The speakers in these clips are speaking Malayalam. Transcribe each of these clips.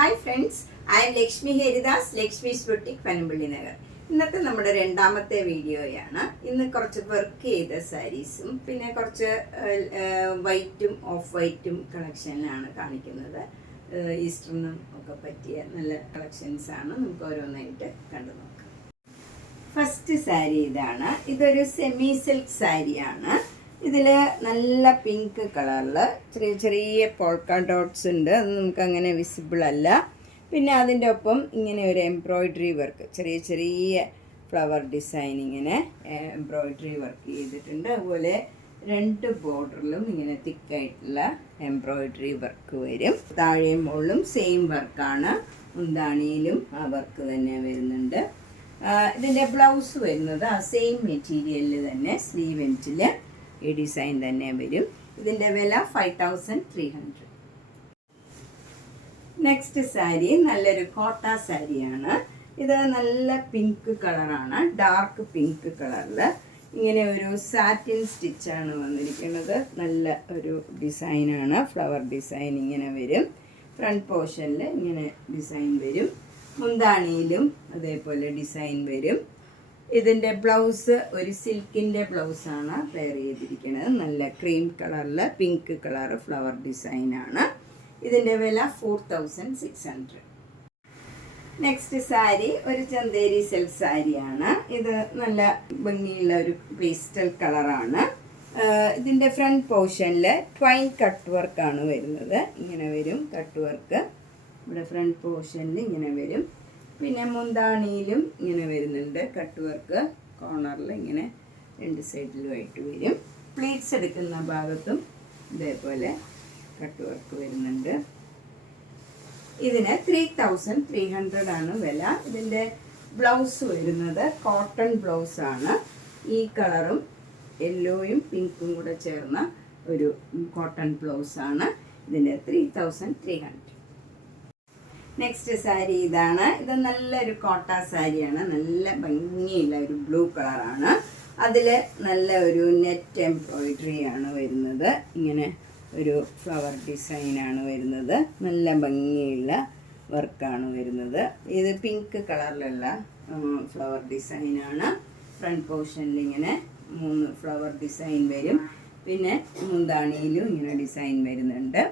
Hi friends, I M Lakshmi Haridas, Lakshmi's boutique, Panampilly Nagar. ഇന്നത്തെ നമ്മുടെ രണ്ടാമത്തെ വീഡിയോയാണ്. ഇന്ന് കുറച്ച് വർക്ക് ചെയ്ത സാരീസും പിന്നെ കുറച്ച് വൈറ്റും ഓഫ് വൈറ്റും കളക്ഷനിലാണ് കാണിക്കുന്നത്. ഈസ്റ്ററിനും ഒക്കെ പറ്റിയ നല്ല കളക്ഷൻസ് ആണ്. നമുക്ക് ഓരോന്നായിട്ട് കണ്ടു നോക്കാം. ഫസ്റ്റ് സാരി ഇതൊരു സെമി സിൽക്ക് സാരിയാണ്. ഇതിൽ നല്ല പിങ്ക് കളറിൽ ചെറിയ ചെറിയ പോൾക്ക ഡോട്ട്സ് ഉണ്ട്. അത് നമുക്കങ്ങനെ വിസിബിൾ അല്ല. പിന്നെ അതിൻ്റെ ഒപ്പം ഇങ്ങനെ ഒരു എംബ്രോയ്ഡറി വർക്ക്, ചെറിയ ചെറിയ ഫ്ലവർ ഡിസൈൻ ഇങ്ങനെ എംബ്രോയ്ഡറി വർക്ക് ചെയ്തിട്ടുണ്ട്. അതുപോലെ രണ്ട് ബോർഡറിലും ഇങ്ങനെ തിക്കായിട്ടുള്ള എംബ്രോയ്ഡറി വർക്ക് വരും. താഴെയും മുകളിലും സെയിം വർക്കാണ്. മുന്താണിയിലും ആ വർക്ക് തന്നെ വരുന്നുണ്ട്. ഇതിൻ്റെ ബ്ലൗസ് വരുന്നത് ആ സെയിം മെറ്റീരിയലിൽ തന്നെ സ്ലീവ് എൻഡിൽ ഈ ഡിസൈൻ തന്നെ വരും. ഇതിൻ്റെ വില 5300. നെക്സ്റ്റ് സാരി നല്ലൊരു കോട്ട സാരിയാണ്. ഇത് നല്ല പിങ്ക് കളറാണ്, ഡാർക്ക് പിങ്ക് കളറിൽ ഇങ്ങനെ ഒരു സാറ്റിൻ സ്റ്റിച്ചാണ് വന്നിരിക്കുന്നത്. നല്ല ഒരു ഡിസൈനാണ്, ഫ്ലവർ ഡിസൈൻ ഇങ്ങനെ വരും. ഫ്രണ്ട് പോർഷനിൽ ഇങ്ങനെ ഡിസൈൻ വരും. മുന്താണിയിലും അതേപോലെ ഡിസൈൻ വരും. ഇതിൻ്റെ ബ്ലൗസ് ഒരു സിൽക്കിൻ്റെ ബ്ലൗസാണ് പെയർ ചെയ്തിരിക്കുന്നത്. നല്ല ക്രീം കളറിൽ പിങ്ക് കളർ ഫ്ലവർ ഡിസൈനാണ്. ഇതിൻ്റെ വില 4600. നെക്സ്റ്റ് സാരി ഒരു ചന്തേരി സിൽക്ക് സാരിയാണ്. ഇത് നല്ല ഭംഗിയുള്ള ഒരു പേസ്റ്റൽ കളറാണ്. ഇതിൻ്റെ ഫ്രണ്ട് പോർഷനിൽ ട്വൈൻ കട്ട് വർക്കാണ് വരുന്നത്. ഇങ്ങനെ വരും കട്ട് വർക്ക്. ഇവിടെ ഫ്രണ്ട് പോർഷനിൽ ഇങ്ങനെ വരും. പിന്നെ മുന്താണിയിലും ഇങ്ങനെ വരുന്നുണ്ട് കട്ട് വർക്ക്. കോർണറിൽ ഇങ്ങനെ രണ്ട് സൈഡിലുമായിട്ട് വരും. പ്ലീറ്റ്സ് എടുക്കുന്ന ഭാഗത്തും ഇതേപോലെ കട്ട് വർക്ക് വരുന്നുണ്ട്. ഇതിന് 3300 ആണ് വില. ഇതിൻ്റെ ബ്ലൗസ് വരുന്നത് കോട്ടൺ ബ്ലൗസാണ്. ഈ കളറും യെല്ലോയും പിങ്കും കൂടെ ചേർന്ന ഒരു കോട്ടൺ ബ്ലൗസാണ്. ഇതിൻ്റെ 3300. നെക്സ്റ്റ് സാരി ഇത് നല്ലൊരു കോട്ട സാരിയാണ്. നല്ല ഭംഗിയുള്ള ഒരു ബ്ലൂ കളറാണ്. അതിൽ നല്ല ഒരു നെറ്റ് എംബ്രോയിഡറി ആണ് വരുന്നത്. ഇങ്ങനെ ഒരു ഫ്ലവർ ഡിസൈനാണ് വരുന്നത്. നല്ല ഭംഗിയുള്ള വർക്കാണ് വരുന്നത്. ഇത് പിങ്ക് കളറിലുള്ള ഫ്ലവർ ഡിസൈനാണ്. ഫ്രണ്ട് പോർഷനിൽ ഇങ്ങനെ 3 ഫ്ലവർ ഡിസൈൻ വരും. പിന്നെ മുന്താണിയിലും ഇങ്ങനെ ഡിസൈൻ വരുന്നുണ്ട്.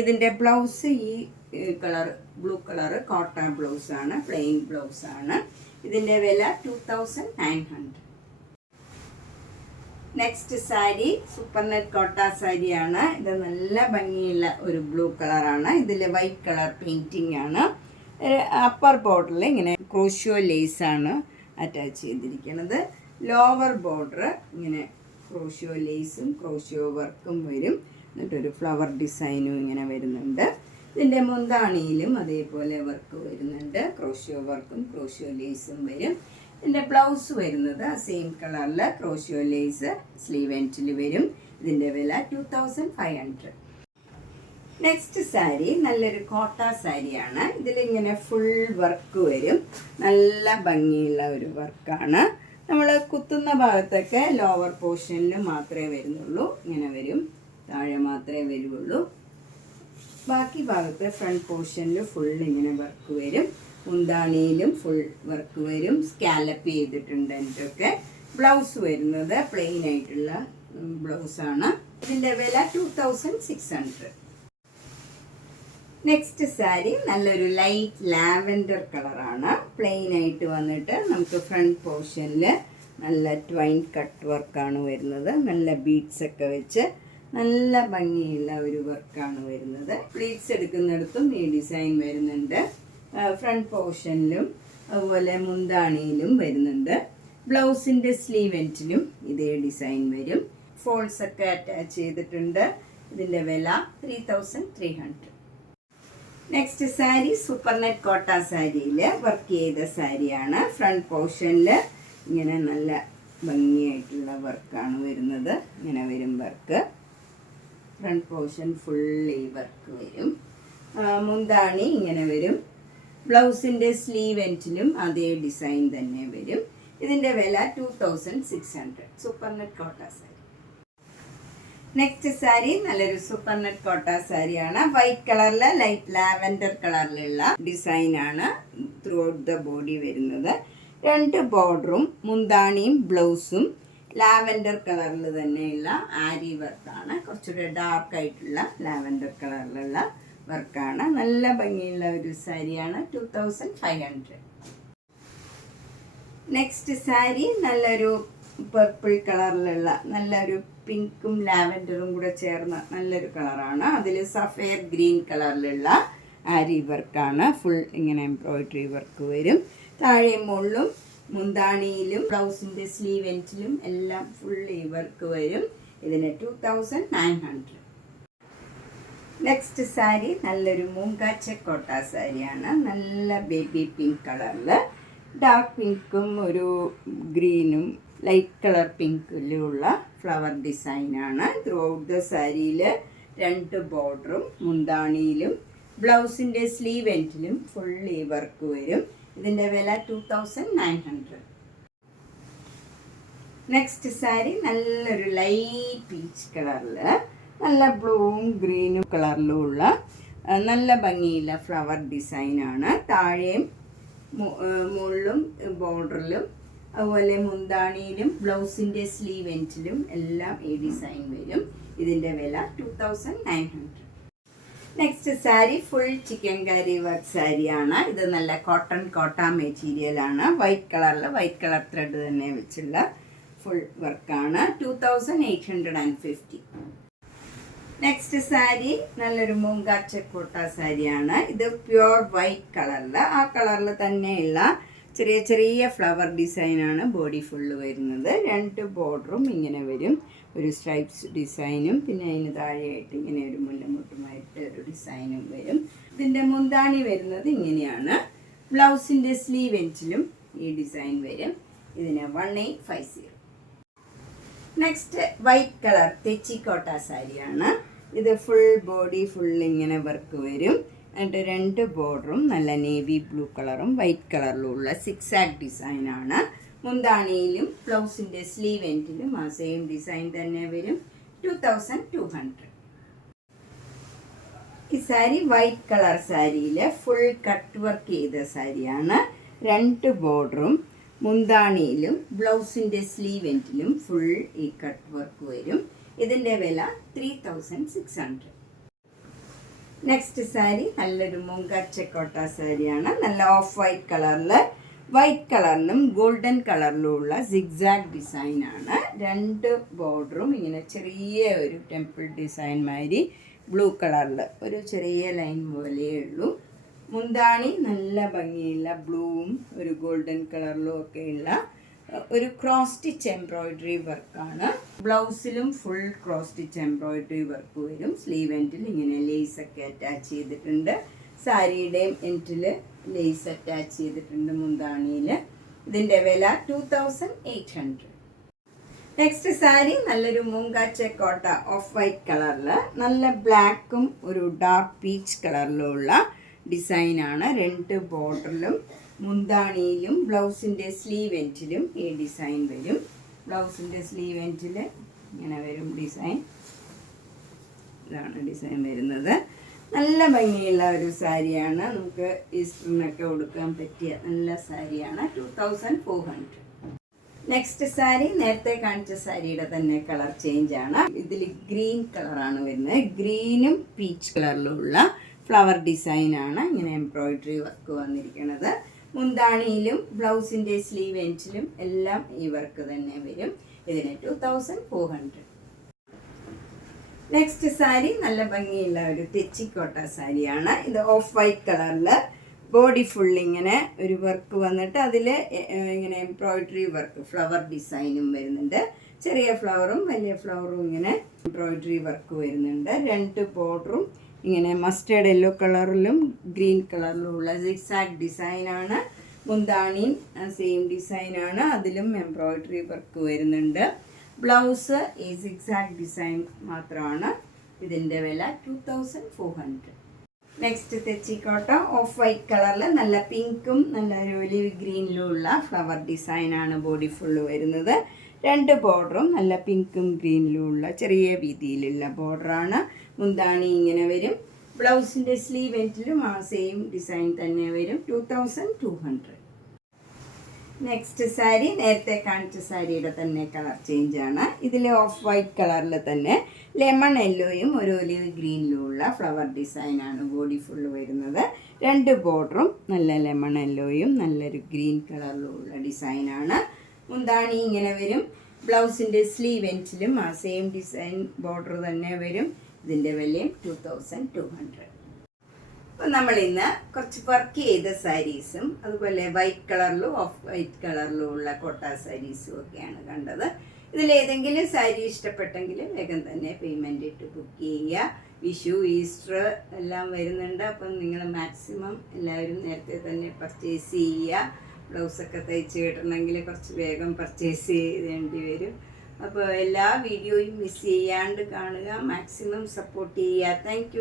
ഇതിൻ്റെ ബ്ലൗസ് ഈ കളർ ബ്ലൂ കളർ കോട്ടൺ ബ്ലൗസാണ്, പ്ലെയിൻ ബ്ലൗസാണ്. ഇതിൻ്റെ വില 2900. നെക്സ്റ്റ് സാരി സൂപ്പർ നെറ്റ് കോട്ട സാരിയാണ്. ഇത് നല്ല ഭംഗിയുള്ള ഒരു ബ്ലൂ കളറാണ്. ഇതിൽ വൈറ്റ് കളർ പെയിൻറ്റിംഗ് ആണ്. അപ്പർ ബോർഡറിൽ ഇങ്ങനെ ക്രോഷ്യോ ലേസാണ് അറ്റാച്ച് ചെയ്തിരിക്കുന്നത്. ലോവർ ബോർഡർ ഇങ്ങനെ ക്രോഷ്യോ ലേസും ക്രോഷ്യോ വർക്കും വരും. എന്നിട്ടൊരു ഫ്ലവർ ഡിസൈനും ഇങ്ങനെ വരുന്നുണ്ട്. ഇതിൻ്റെ മുന്താണിയിലും അതേപോലെ വർക്ക് വരുന്നുണ്ട്. ക്രോഷ്യോ വർക്കും ക്രോഷ്യോ ലേസും വരും. ഇതിൻ്റെ ബ്ലൗസ് വരുന്നത് സെയിം കളറിൽ ക്രോഷ്യോ ലേസ് സ്ലീവ് എൻഡിൽ വരും. ഇതിൻ്റെ വില 2500. നെക്സ്റ്റ് സാരി നല്ലൊരു കോട്ട സാരിയാണ്. ഇതിലിങ്ങനെ ഫുൾ വർക്ക് വരും. നല്ല ഭംഗിയുള്ള ഒരു വർക്കാണ്. നമ്മൾ കുത്തുന്ന ഭാഗത്തൊക്കെ ലോവർ പോർഷനിൽ മാത്രമേ വരുന്നുള്ളൂ. ഇങ്ങനെ വരും, താഴെ മാത്രമേ വരുള്ളൂ. ബാക്കി ഭാഗത്ത് ഫ്രണ്ട് പോർഷനിൽ ഫുൾ ഇങ്ങനെ വർക്ക് വരും. മുന്താണിയിലും ഫുൾ വർക്ക് വരും. സ്കാലപ്പ് ചെയ്തിട്ടുണ്ട്. അതിൻ്റെയൊക്കെ ബ്ലൗസ് വരുന്നത് പ്ലെയിൻ ആയിട്ടുള്ള ബ്ലൗസാണ്. ഇതിൻ്റെ വില 2600. നെക്സ്റ്റ് സാരി നല്ലൊരു ലൈറ്റ് ലാവൻഡർ കളറാണ്. പ്ലെയിൻ ആയിട്ട് വന്നിട്ട് നമുക്ക് ഫ്രണ്ട് പോർഷനിൽ നല്ല ട്വൈൻ കട്ട് വർക്കാണ് വരുന്നത്. നല്ല ബീഡ്സ് ഒക്കെ വെച്ച് നല്ല ഭംഗിയുള്ള ഒരു വർക്കാണ് വരുന്നത്. പ്ലീറ്റ്സ് എടുക്കുന്നിടത്തും ഈ ഡിസൈൻ വരുന്നുണ്ട്. ഫ്രണ്ട് പോർഷനിലും അതുപോലെ മുന്താണിയിലും വരുന്നുണ്ട്. ബ്ലൗസിൻ്റെ സ്ലീവ് എൻഡിലും ഇതേ ഡിസൈൻ വരും. ഫോൾസ് ഒക്കെ അറ്റാച്ച് ചെയ്തിട്ടുണ്ട്. ഇതിൻ്റെ വില 3300. നെക്സ്റ്റ് സാരി സൂപ്പർ നെറ്റ് കോട്ട സാരിയിൽ വർക്ക് ചെയ്ത സാരിയാണ്. ഫ്രണ്ട് പോർഷനിൽ ഇങ്ങനെ നല്ല ഭംഗിയായിട്ടുള്ള വർക്കാണ് വരുന്നത്. ഇങ്ങനെ വരും work. Front portion fully work വരും. മുന്താണി ഇങ്ങനെ വരും. ബ്ലൗസിൻ്റെ സ്ലീവ് എൻഡിലും അതേ ഡിസൈൻ തന്നെ വരും. ഇതിൻ്റെ വില 2600. സൂപ്പർ നെറ്റ് കോട്ട സാരി. നെക്സ്റ്റ് സാരി നല്ലൊരു സൂപ്പർ നെറ്റ് കോട്ട സാരിയാണ്. വൈറ്റ് കളറിൽ ലൈറ്റ് ലാവൻഡർ കളറിലുള്ള ഡിസൈനാണ് ത്രൂ ഔട്ട് ദ ബോഡി വരുന്നത്. 2 ബോർഡറും മുന്താണിയും ബ്ലൗസും ലാവൻഡർ കളറിൽ തന്നെയുള്ള ആരി വർക്കാണ്. കുറച്ചുകൂടെ ഡാർക്ക് ആയിട്ടുള്ള ലാവൻഡർ കളറിലുള്ള വർക്കാണ്. നല്ല ഭംഗിയുള്ള ഒരു സാരിയാണ്. 2500. നെക്സ്റ്റ് സാരി നല്ലൊരു പർപ്പിൾ കളറിലുള്ള നല്ലൊരു പിങ്കും ലാവൻഡറും കൂടെ ചേർന്ന നല്ലൊരു കളറാണ്. അതിൽ സഫയർ ഗ്രീൻ കളറിലുള്ള ആരി വർക്കാണ്. ഫുൾ ഇങ്ങനെ എംബ്രോയിഡറി വർക്ക് വരും. താഴെ മുള്ളും മുന്താണിയിലും ബ്ലൗസിൻ്റെ സ്ലീവ് എൻഡിലും എല്ലാം ഫുൾ ഈ വർക്ക് വരും. ഇതിന് 2900. നെക്സ്റ്റ് സാരി നല്ലൊരു മൂങ്കാച്ചക്കോട്ട സാരിയാണ്. നല്ല ബേബി പിങ്ക് കളറിൽ ഡാർക്ക് പിങ്കും ഒരു ഗ്രീനും ലൈറ്റ് കളർ പിങ്കിലുള്ള ഫ്ലവർ ഡിസൈനാണ്. ത്രൂ ഔട്ട് ദ സാരിയിൽ 2 ബോർഡറും മുന്താണിയിലും ബ്ലൗസിൻ്റെ സ്ലീവ് എൻഡിലും ഫുൾ ഈ വർക്ക് വരും. ഇതിൻ്റെ വില 2900. നെക്സ്റ്റ് സാരി നല്ലൊരു ലൈറ്റ് പീച്ച് കളറിൽ നല്ല ബ്ലൂവും ഗ്രീനും കളറിലും ഉള്ള നല്ല ഭംഗിയുള്ള ഫ്ലവർ ഡിസൈനാണ്. താഴെയും മുള്ളും ബോർഡറിലും അതുപോലെ മുന്താണിയിലും ബ്ലൗസിൻ്റെ സ്ലീവ് എൻഡിലും എല്ലാം ഈ ഡിസൈൻ വരും. ഇതിൻ്റെ വില 2900. നെക്സ്റ്റ് സാരി ഫുൾ ചിക്കൻ കറി വർക്ക് സാരിയാണ്. ഇത് നല്ല കോട്ട മെറ്റീരിയലാണ്. വൈറ്റ് കളറിൽ വൈറ്റ് കളർ ത്രെഡ് തന്നെ വെച്ചുള്ള ഫുൾ വർക്കാണ്. 2850. നെക്സ്റ്റ് സാരി നല്ലൊരു മൂങ്കാച്ചക്കോട്ട സാരിയാണ്. ഇത് പ്യുവർ വൈറ്റ് കളറിൽ ആ കളറിൽ തന്നെയുള്ള ചെറിയ ചെറിയ ഫ്ലവർ ഡിസൈനാണ് ബോഡി ഫുള്ള് വരുന്നത്. 2 ബോർഡറും ഇങ്ങനെ വരും. ഒരു സ്ട്രൈപ്സ് ഡിസൈനും പിന്നെ അതിന് താഴെയായിട്ട് ഇങ്ങനെ ഒരു മുല്ലമുട്ടുമായിട്ട് ഒരു ഡിസൈനും വരും. ഇതിൻ്റെ മുന്താണി വരുന്നത് ഇങ്ങനെയാണ്. ബ്ലൗസിൻ്റെ സ്ലീവ് എൻഡിലും ഈ ഡിസൈൻ വരും. ഇതിന് 1850. നെക്സ്റ്റ് വൈറ്റ് കളർ തെച്ചിക്കോട്ട സാരിയാണ്. ഇത് ഫുൾ ബോഡി ഫുൾ ഇങ്ങനെ വർക്ക് വരും. എന്നിട്ട് 2 ബോർഡറും നല്ല നേവി ബ്ലൂ കളറും വൈറ്റ് കളറിലുള്ള സിക്സാക് ഡിസൈനാണ്. മുന്താണിയിലും ബ്ലൗസിൻ്റെ സ്ലീവ് എൻഡിലും ആ സെയിം ഡിസൈൻ തന്നെ വരും. 2200. ഈ സാരി വൈറ്റ് കളർ സാരിയിൽ ഫുൾ കട്ട് വർക്ക് ചെയ്ത സാരിയാണ്. 2 ബോർഡറും മുന്താണിയിലും ബ്ലൗസിൻ്റെ സ്ലീവ് എൻഡിലും ഫുൾ ഈ കട്ട് വർക്ക് വരും. ഇതിൻ്റെ വില 3600. നെക്സ്റ്റ് സാരി നല്ലൊരു മൂങ്കാച്ചക്കോട്ട സാരിയാണ്. നല്ല ഓഫ് വൈറ്റ് കളറിലും ഗോൾഡൻ കളറിലുമുള്ള സിഗ്സാഗ് ഡിസൈനാണ്. 2 ബോർഡറും ഇങ്ങനെ ചെറിയ ഒരു ടെമ്പിൾ ഡിസൈൻ മാതിരി ബ്ലൂ കളറിൽ ഒരു ചെറിയ ലൈൻ പോലെയേ ഉള്ളൂ. മുന്താണി നല്ല ഭംഗിയുള്ള ബ്ലൂവും ഒരു ഗോൾഡൻ കളറിലും ഒക്കെയുള്ള ഒരു ക്രോസ് സ്റ്റിച്ച് എംബ്രോയിഡറി വർക്കാണ്. ബ്ലൗസിലും full cross stitch embroidery work വരും. സ്ലീവ് എൻഡിൽ ഇങ്ങനെ ലേസ് ഒക്കെ അറ്റാച്ച് ചെയ്തിട്ടുണ്ട്. സാരിയുടെയും എൻഡിൽ ലേസ് അറ്റാച്ച് ചെയ്തിട്ടുണ്ട് മുന്താണിയിൽ. ഇതിൻ്റെ വില 2800. നെക്സ്റ്റ് സാരി നല്ലൊരു മൂങ്കാച്ചക്കോട്ട ഓഫ് വൈറ്റ് കളറിൽ നല്ല ബ്ലാക്കും ഒരു ഡാർക്ക് പീച്ച് കളറിലുള്ള ഡിസൈനാണ്. 2 ബോർഡറിലും മുന്താണിയിലും ബ്ലൗസിൻ്റെ സ്ലീവ് എൻഡിലും ഈ ഡിസൈൻ വരും. ബ്ലൗസിൻ്റെ സ്ലീവ് എൻഡിൽ ഇങ്ങനെ വരും ഡിസൈൻ. ഇതാണ് ഡിസൈൻ വരുന്നത്. നല്ല ഭംഗിയുള്ള ഒരു സാരിയാണ്. നമുക്ക് ഈസ്റ്ററിനൊക്കെ ഉടുക്കാൻ പറ്റിയ നല്ല സാരിയാണ്. 2400. നെക്സ്റ്റ് സാരി നേരത്തെ കാണിച്ച സാരിയുടെ തന്നെ കളർ ചേഞ്ച് ആണ്. ഇതിൽ ഗ്രീൻ കളറാണ് വരുന്നത്. ഗ്രീനും പീച്ച് കളറിലുള്ള ഫ്ലവർ ഡിസൈനാണ്. ഇങ്ങനെ എംബ്രോയിഡറി വർക്ക് വന്നിരിക്കുന്നത്. മുന്താണിയിലും ബ്ലൗസിൻ്റെ സ്ലീവ് എൻഡിലും എല്ലാം ഈ വർക്ക് തന്നെ വരും. ഇതിന് 2400. നെക്സ്റ്റ് സാരി നല്ല ഭംഗിയുള്ള ഒരു തെച്ചിക്കോട്ട സാരിയാണ്. ഇത് ഓഫ് വൈറ്റ് കളറിൽ ബോഡി ഫുൾ ഇങ്ങനെ ഒരു വർക്ക് വന്നിട്ട് അതിൽ ഇങ്ങനെ എംബ്രോയിഡറി വർക്ക് ഫ്ലവർ ഡിസൈനും വരുന്നുണ്ട്. ചെറിയ ഫ്ലവറും വലിയ ഫ്ലവറും ഇങ്ങനെ എംബ്രോയിഡറി വർക്ക് വരുന്നുണ്ട്. 2 ബോർഡറും ഇങ്ങനെ മസ്റ്റേർഡ് യെല്ലോ കളറിലും ഗ്രീൻ കളറിലുമുള്ള സിക്സാക് ഡിസൈനാണ്. മുന്താണിയും സെയിം ഡിസൈനാണ്. അതിലും എംബ്രോയിഡറി വർക്ക് വരുന്നുണ്ട്. ബ്ലൗസ് ഈ സിക്സാക് ഡിസൈൻ മാത്രമാണ്. ഇതിൻ്റെ വില 2400. നെക്സ്റ്റ് തെച്ചിക്കോട്ട ഓഫ് വൈറ്റ് കളറിൽ നല്ല പിങ്കും നല്ല ഒരു ഒലിവ് ഗ്രീനിലും ഉള്ള ഫ്ലവർ ഡിസൈനാണ് ബോഡി ഫുള്ള് വരുന്നത്. രണ്ട് ബോർഡറും നല്ല പിങ്കും ഗ്രീനിലും ഉള്ള ചെറിയ വീതിയിലുള്ള ബോർഡറാണ്. മുന്താണി ഇങ്ങനെ വരും. ബ്ലൗസിൻ്റെ സ്ലീവ് എൻഡിലും ആ സെയിം ഡിസൈൻ തന്നെ വരും. 2200. നെക്സ്റ്റ് സാരി നേരത്തെ കാണിച്ച സാരിയുടെ തന്നെ കളർ ചേഞ്ച് ആണ്. ഇതിൽ ഓഫ് വൈറ്റ് കളറിൽ തന്നെ ലെമൺ യെല്ലോയും ഒരു ഒലിവ് ഗ്രീനിലുമുള്ള ഫ്ലവർ ഡിസൈനാണ് ബോഡി ഫുള്ള് വരുന്നത്. രണ്ട് ബോർഡറും നല്ല ലെമൺ യെല്ലോയും നല്ലൊരു ഗ്രീൻ കളറിലുമുള്ള ഡിസൈനാണ്. മുന്താണി ഇങ്ങനെ വരും. ബ്ലൗസിൻ്റെ സ്ലീവ് എൻഡിലും ആ സെയിം ഡിസൈൻ ബോർഡർ തന്നെ വരും. ഇതിൻ്റെ വിലയും 2200. അപ്പോൾ നമ്മളിന്ന് കുറച്ച് വർക്ക് ചെയ്ത സാരീസും അതുപോലെ വൈറ്റ് കളറിലും ഓഫ് വൈറ്റ് കളറിലും ഉള്ള കോട്ട സാരീസും ഒക്കെയാണ് കണ്ടത്. ഇതിലേതെങ്കിലും സാരി ഇഷ്ടപ്പെട്ടെങ്കിൽ വേഗം തന്നെ പേയ്മെൻറ്റ് ഇട്ട് ബുക്ക് ചെയ്യുക. വിഷു, ഈസ്റ്റർ എല്ലാം വരുന്നുണ്ട്. അപ്പം നിങ്ങൾ മാക്സിമം എല്ലാവരും നേരത്തെ തന്നെ പർച്ചേസ് ചെയ്യുക. ബ്ലൗസൊക്കെ തയ്ച്ച് കിട്ടണമെങ്കിൽ കുറച്ച് വേഗം പർച്ചേസ് ചെയ്യേണ്ടി വരും. അപ്പോൾ എല്ലാ വീഡിയോയും മിസ് ചെയ്യാണ്ട് കാണുക. മാക്സിമം സപ്പോർട്ട് ചെയ്യുക. താങ്ക്